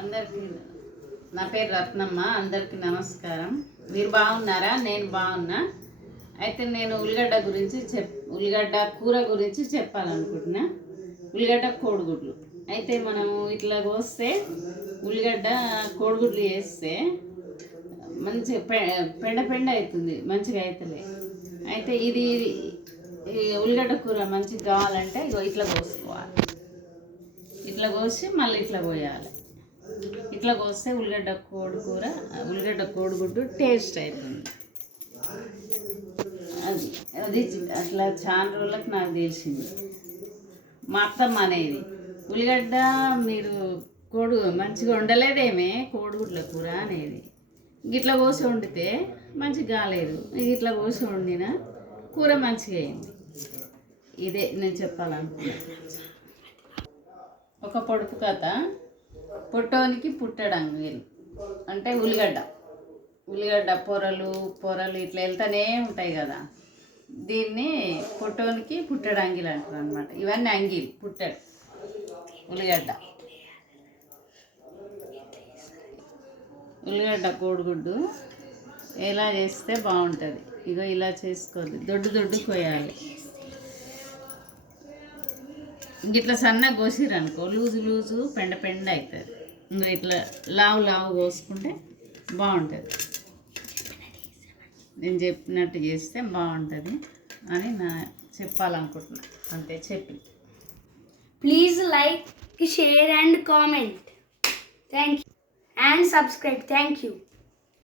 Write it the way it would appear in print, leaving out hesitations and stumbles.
అందరికీ నా పేరు రత్నమ్మ. అందరికీ నమస్కారం. మీరు బాగున్నారా? నేను బాగున్నా. అయితే నేను ఉల్లిగడ్డ కూర గురించి చెప్పాలనుకుంటున్నా. ఉల్లిగడ్డ కోడిగుడ్లు. అయితే మనం ఇట్లా కోస్తే ఉల్లిగడ్డ కోడిగుడ్లు వేస్తే మంచిగా పెండ అవుతుంది, మంచిగా అవుతుంది. అయితే ఇది ఉల్లిగడ్డ కూర మంచిగా కావాలంటే ఇట్లా కోసుకోవాలి. ఇట్లా కోసి మళ్ళీ ఇట్లా పోయాలి. ఇట్లా కోస్తే ఉల్లిగడ్డ కోడిగుడ్డు టేస్ట్ అవుతుంది. అది అట్లా చాలా రోజులకు నాకు తెలిసింది. మా అత్తమ్మ అనేది ఉల్లిగడ్డ మీరు మంచిగా వండలేదేమే కోడిగుడ్ల కూర అనేది. ఇట్లా కోసి వండితే మంచిగా కాలేదు, ఇట్లా కోసి వండిన కూర మంచిగా అయింది. ఇదే నేను చెప్పాలనుకున్నాను. ఒక పొడుపు కథ. పొట్టోనికి పుట్టడంగిలు అంటే ఉల్లిగడ్డ పొరలు ఇట్లా వెళ్తూనే ఉంటాయి కదా. దీన్ని పొట్టోనికి పుట్టడంగిలు అంటారు అనమాట. ఇవన్నీ అంగిలు పుట్టడు ఉల్లిగడ్డ కోడిగుడ్డు ఎలా చేస్తే బాగుంటుంది. ఇగో ఇలా చేసుకోవాలి. దొడ్డు కొయ్యాలి. ఇట్లా సన్నగా కోసిరనుకో లూజు పెండ అవుతుంది. ఇంకా ఇట్లా లావు కోసుకుంటే బాగుంటుంది. నేను చెప్పినట్టు చేస్తే బాగుంటుంది అని చెప్పాలనుకుంటున్నా. అంతే చెప్పి. Please like, share and comment. Thank you and subscribe. Thank you.